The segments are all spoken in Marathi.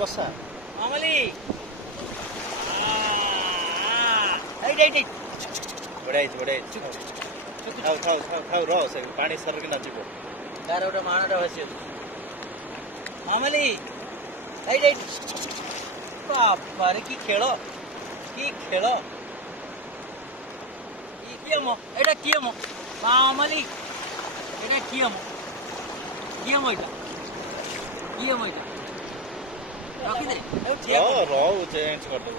बसा मामली बढिया थाउ थाउ थाउ थाउ रह से पानी सरकी ना जीव तार गोटे माणटा भासी मामली बापारे कि खेल किए मो एटा किए मो मामली एटा किए मो एटा रखी दे रह चेंज कर दे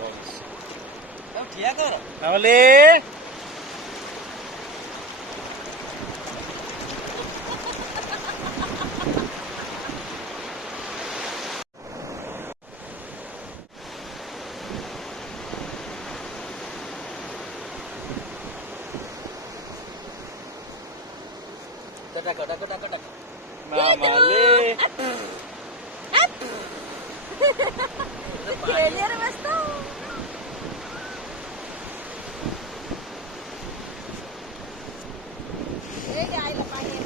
ठिया कर मामली कटा मामली खेळण्यावर बसतो हे गायला पाणी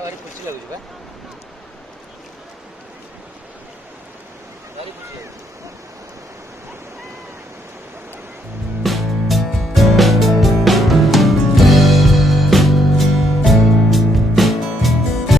भारी खुशी लगुच भारी खुशी